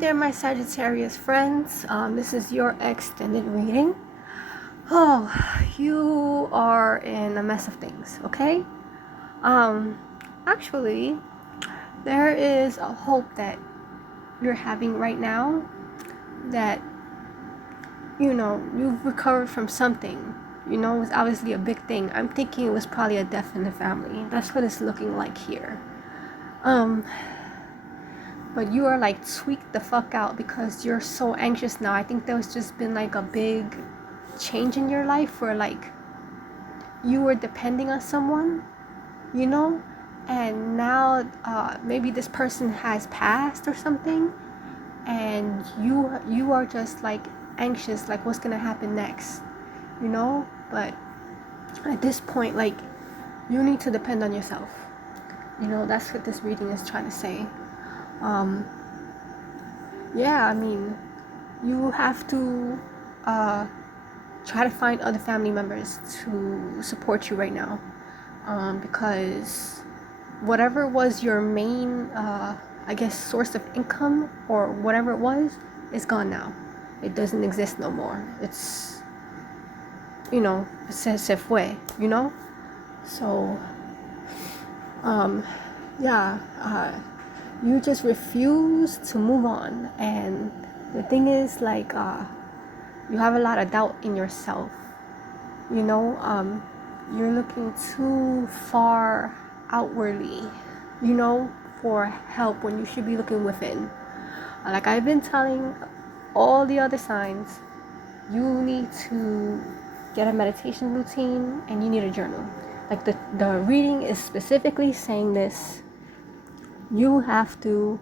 there, my Sagittarius friends. This is your extended reading. Oh, you are in a mess of things, okay? Actually, there is a hope that you're having right now that, you've recovered from something. It was obviously a big thing. I'm thinking it was probably a death in the family. That's what it's looking like here. But you are like tweaked the fuck out because you're so anxious now. I think there's just been like a big change in your life where like you were depending on someone, and now maybe this person has passed or something, and you are just like anxious, like what's gonna happen next, but at this point, like, you need to depend on yourself. That's what this reading is trying to say. You have to try to find other family members to support you right now, because whatever was your main source of income or whatever it was is gone now. It doesn't exist no more. It's se fue, so you just refuse to move on. And the thing is, like, you have a lot of doubt in yourself. You're looking too far outwardly, for help when you should be looking within. Like I've been telling all the other signs, you need to get a meditation routine and you need a journal. Like the reading is specifically saying this. You have to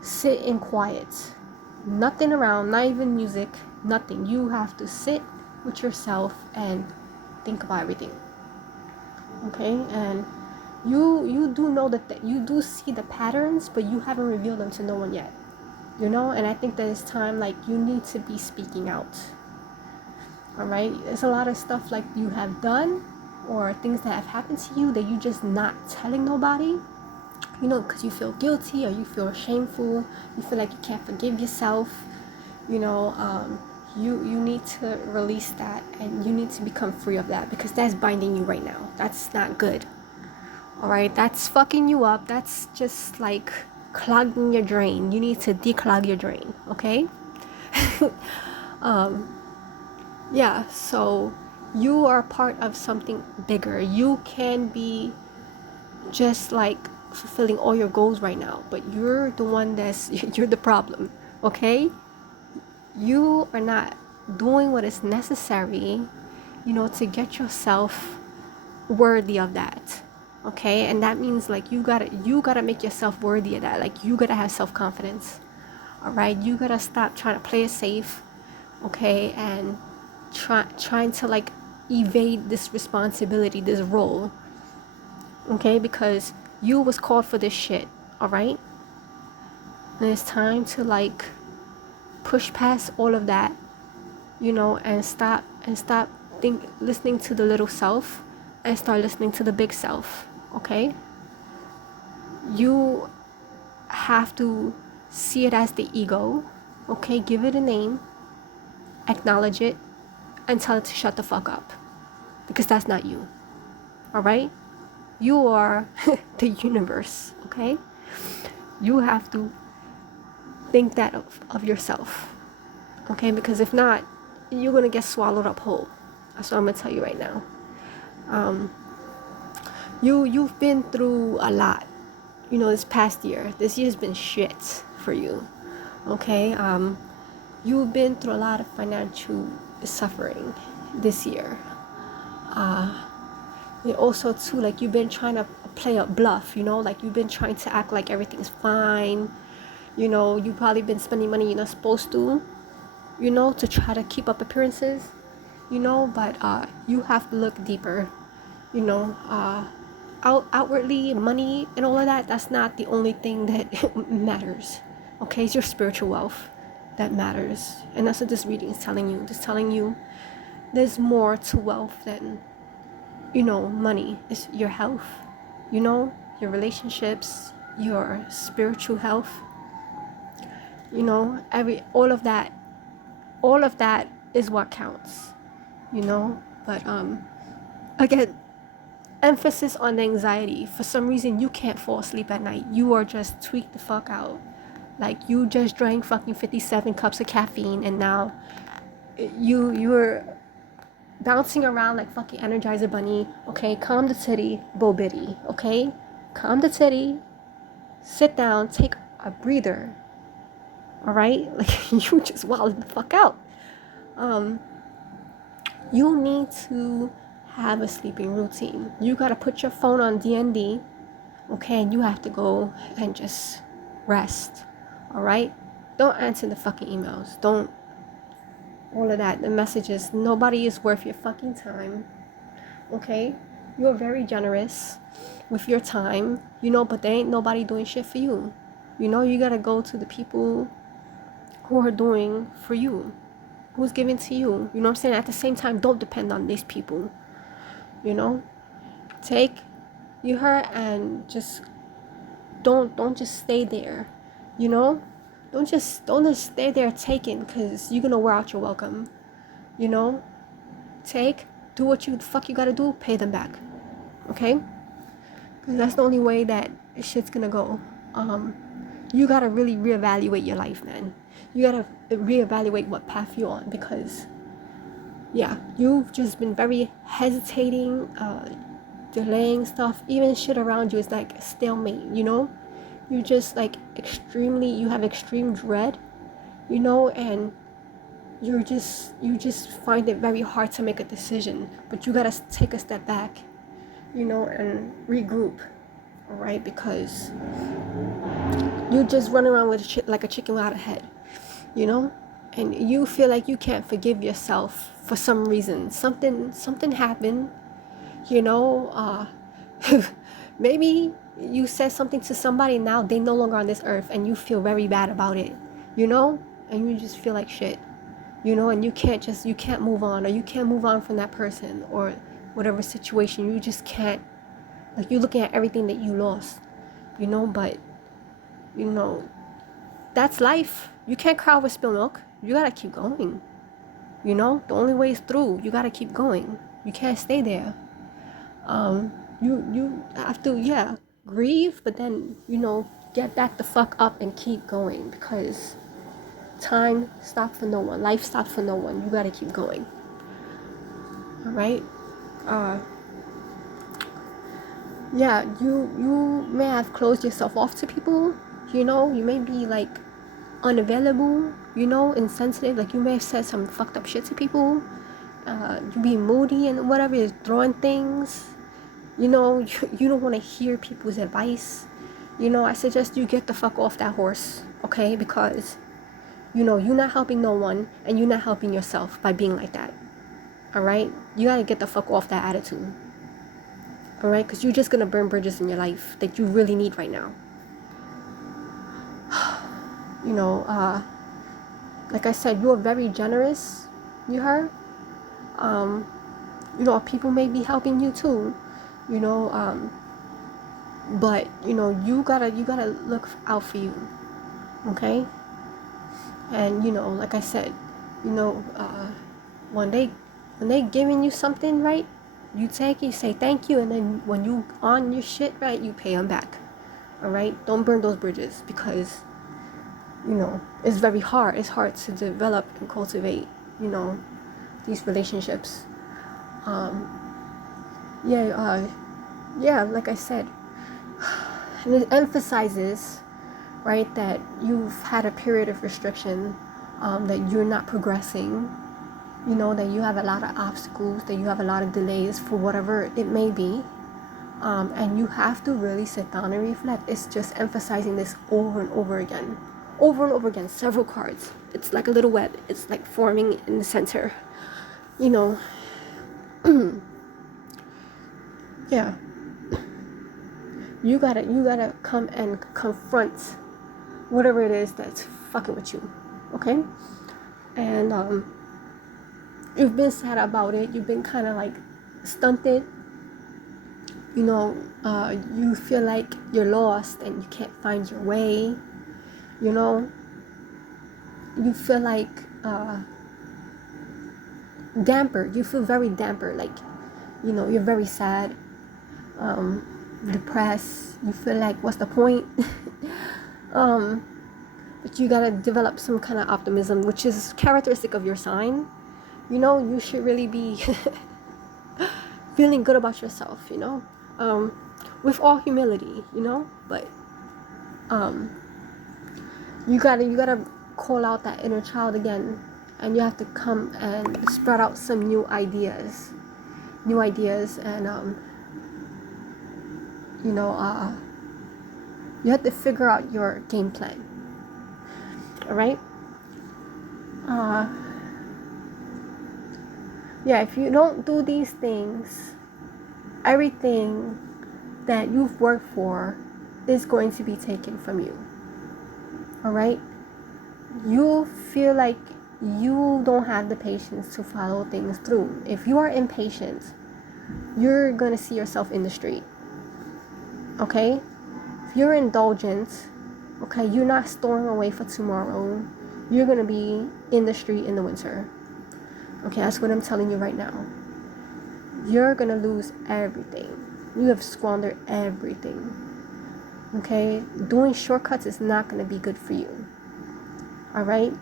sit in quiet. Nothing around, not even music, nothing. You have to sit with yourself and think about everything. Okay? And you do know that you do see the patterns, but you haven't revealed them to no one yet. And I think that it's time, like, you need to be speaking out. Alright? There's a lot of stuff like you have done or things that have happened to you that you just not telling nobody, because you feel guilty or you feel shameful, you feel like you can't forgive yourself. You need to release that, and you need to become free of that, because that's binding you right now. That's not good. Alright, that's fucking you up. That's just like clogging your drain. You need to declog your drain, okay? So you are part of something bigger. You can be just like fulfilling all your goals right now, but you're the one you're the problem, okay? You are not doing what is necessary, to get yourself worthy of that, okay? And that means, like, you gotta make yourself worthy of that. Like, you gotta have self-confidence. All right, you gotta stop trying to play it safe, okay, and trying to like evade this responsibility, this role, okay? Because you was called for this shit. All right, and it's time to like push past all of that, and stop listening to the little self and start listening to the big self. Okay, you have to see it as the ego. Okay, give it a name, acknowledge it, and tell it to shut the fuck up, because that's not you. All right, you are the universe. Okay, you have to think that of yourself, okay? Because if not, you're gonna get swallowed up whole. That's what I'm gonna tell you right now. You've been through a lot, this past year. This year's been shit for you, okay? You've been through a lot of financial suffering this year. Also too, like, you've been trying to play a bluff, like you've been trying to act like everything's fine. You've probably been spending money you're not supposed to, to try to keep up appearances, but you have to look deeper. Outwardly, money and all of that's not the only thing that matters. Okay, it's your spiritual wealth that matters. And that's what this reading is telling you. It's telling you there's more to wealth than, money. It's your health, your relationships, your spiritual health. You know, all of that is what counts, you know. But again, emphasis on the anxiety. For some reason you can't fall asleep at night. You are just tweaked the fuck out. Like, you just drank fucking 57 cups of caffeine, and now you're bouncing around like fucking Energizer Bunny. Okay, calm the titty, Bo Biddy. Okay, calm the titty, sit down, take a breather. All right, like, you just wilded the fuck out. You need to have a sleeping routine. You gotta put your phone on DND, okay, and you have to go and just rest. All right, don't answer the fucking emails. Don't all of that. The messages. Nobody is worth your fucking time. Okay, you're very generous with your time, you know, but there ain't nobody doing shit for you. You know, you gotta go to the people who are doing for you, who's giving to you. You know what I'm saying? At the same time, don't depend on these people. You know, take you her and just don't just stay there. You know, don't just stay there taking, because you're gonna wear out your welcome. You know, do what you the fuck you gotta do, pay them back. Okay, because that's the only way that shit's gonna go. You gotta really reevaluate your life, man. You gotta reevaluate what path you're on, because yeah, you've just been very hesitating, delaying stuff. Even shit around you is like a stalemate, you know. You just like you have extreme dread, you know, and you just find it very hard to make a decision. But you gotta take a step back, you know, and regroup. All right, because you just run around with shit like a chicken without a head, you know, and you feel like you can't forgive yourself for some reason. Something happened, you know. Maybe you said something to somebody, now they no longer on this earth, and you feel very bad about it, you know, and you just feel like shit, you know, and you can't move on, or you can't move on from that person or whatever situation. You just can't. Like, you're looking at everything that you lost, you know. But you know, that's life. You can't cry over spilled milk. You gotta keep going, you know. The only way is through. You gotta keep going. You can't stay there. You have to, yeah, grieve, but then, you know, get back the fuck up and keep going, because time stops for no one. Life stops for no one. You gotta keep going. All right. Yeah, you may have closed yourself off to people, you know. You may be like unavailable, you know, insensitive. Like, you may have said some fucked up shit to people. You be moody and whatever, you're throwing things, you know. You don't want to hear people's advice, you know. I suggest you get the fuck off that horse, okay? Because, you know, you're not helping no one, and you're not helping yourself by being like that. All right, you gotta get the fuck off that attitude. All right, because you're just gonna burn bridges in your life that you really need right now. You know, like I said, you're very generous. You heard? You know, people may be helping you too, you know, but you know, you gotta look out for you, okay? And you know, like I said, you know, when they giving you something, right, you take it, you say thank you, and then when you on your shit, right, you pay them back. All right, don't burn those bridges, because you know, it's very hard. It's hard to develop and cultivate, you know, these relationships. Yeah, like I said, and it emphasizes, right, that you've had a period of restriction, that you're not progressing, you know, that you have a lot of obstacles, that you have a lot of delays for whatever it may be, and you have to really sit down and reflect. It's just emphasizing this over and over again, several cards. It's like a little web. It's like forming in the center, you know. Yeah, you gotta come and confront whatever it is that's fucking with you, okay? And you've been sad about it. You've been kind of like stunted. you feel like you're lost and you can't find your way. You feel like damper. You feel very damper, like you're very sad, depressed. You feel like, what's the point? But you gotta develop some kind of optimism, which is characteristic of your sign. You should really be feeling good about yourself, with all humility, but you gotta call out that inner child again, and you have to come and spread out some new ideas, and you have to figure out your game plan. All right. Yeah, if you don't do these things, everything that you've worked for is going to be taken from you. All right. You feel like you don't have the patience to follow things through. If you are impatient, you're going to see yourself in the street. Okay? If you're indulgent, okay, you're not storing away for tomorrow, you're going to be in the street in the winter. Okay, that's what I'm telling you right now. You're going to lose everything. You have squandered everything. Okay? Doing shortcuts is not going to be good for you. All right?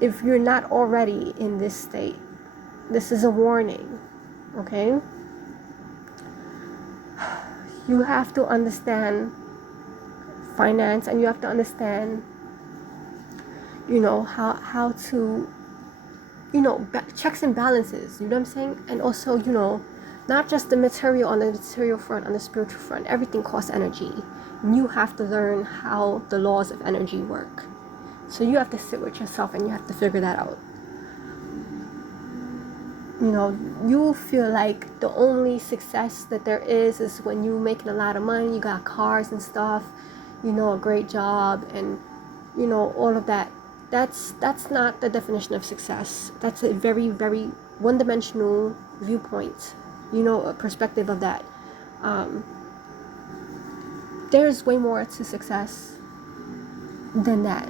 If you're not already in this state, this is a warning. Okay? You have to understand finance, and you have to understand how to checks and balances, you know what I'm saying? And also, not just the material, on the material front, on the spiritual front, everything costs energy. You have to learn how the laws of energy work. So you have to sit with yourself and you have to figure that out. You feel like the only success that there is when you're making a lot of money, you got cars and stuff, a great job, and all of that. That's not the definition of success. That's a very, very one-dimensional viewpoint, a perspective of that. There's way more to success than that.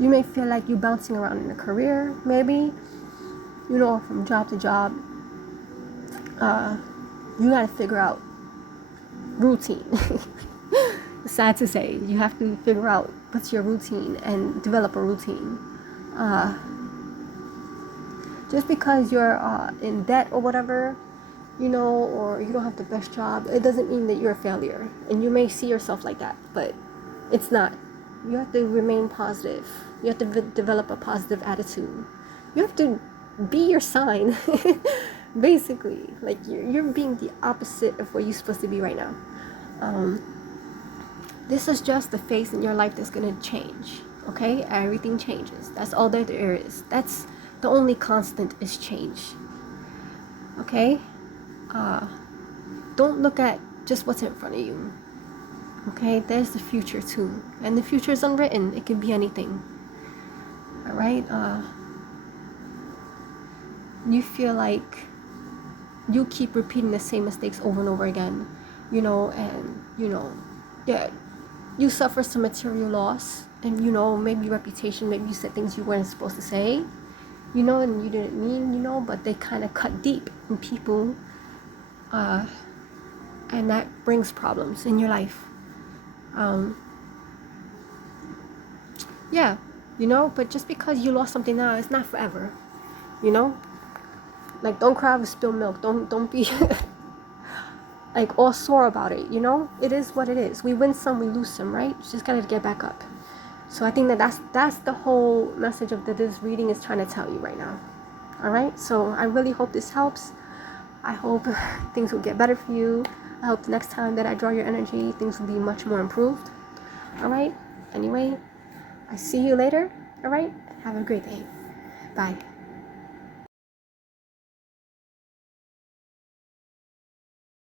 You may feel like you're bouncing around in a career, maybe, from job to job. You gotta figure out routine. Sad to say, you have to figure out what's your routine and develop a routine. Just because you're in debt or whatever, or you don't have the best job, it doesn't mean that you're a failure. And you may see yourself like that, but it's not. You have to remain positive. You have to develop a positive attitude. You have to be your sign. Basically, like you're being the opposite of what you're supposed to be right now. This is just the phase in your life that's going to change. Okay? Everything changes. That's all that there is. That's the only constant is change. Okay? Don't look at just what's in front of you. Okay? There's the future too. And the future is unwritten. It can be anything. Alright? You feel like you keep repeating the same mistakes over and over again. Yeah, you suffer some material loss, and maybe reputation, maybe you said things you weren't supposed to say, and you didn't mean, but they kind of cut deep in people, and that brings problems in your life. Yeah, but just because you lost something now, it's not forever, like, don't cry over spilled milk. Don't be like all sore about it. It is what it is. We win some, we lose some, right? You just gotta get back up. So I think that's the whole message of this reading is trying to tell you right now. All right. So I really hope this helps. I hope things will get better for you. I hope the next time that I draw your energy, things will be much more improved. All right. Anyway, I see you later. All right. Have a great day. Bye.